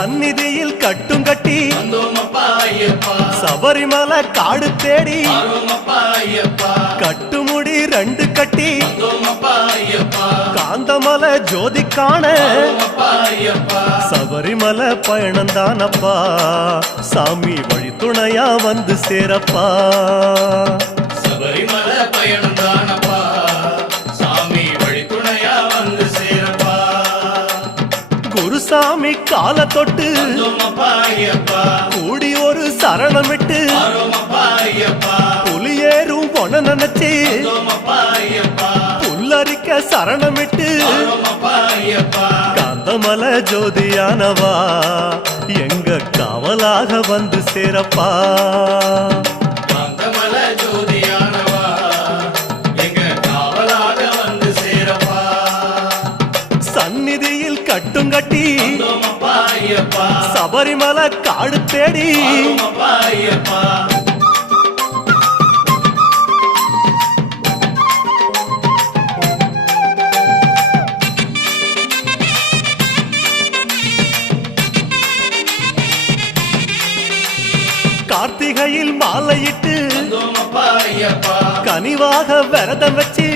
சந்நிதியில் கட்டும் கட்டி சபரிமலை காடு தேடி கட்டுமுடி 2 கட்டி காந்தமலை ஜோதி காண சபரிமலை பயணந்தானப்பா சாமி வழி துணையா வந்து சேரப்பா சபரிமலை பயணந்தானப்பா சாமி வழி துணையா வந்து சேரப்பா குருசாமி கால தொட்டு கூடி ஒரு சரணமிட்டு புலியேறும் பொன நினைச்சு புல்லரிக்க சரணமிட்டு காந்தமலை ஜோதியானவா எங்க காவலாக வந்து சேரப்பா காந்தமலை ஜோதியானவா எங்க காவலாக வந்து சேரப்பா சந்நிதியில் கட்டும் கட்டி சபரிமலை காடு தேடி கார்த்திகையில் மாலையிட்டு கனிவாக விரதம் வச்சு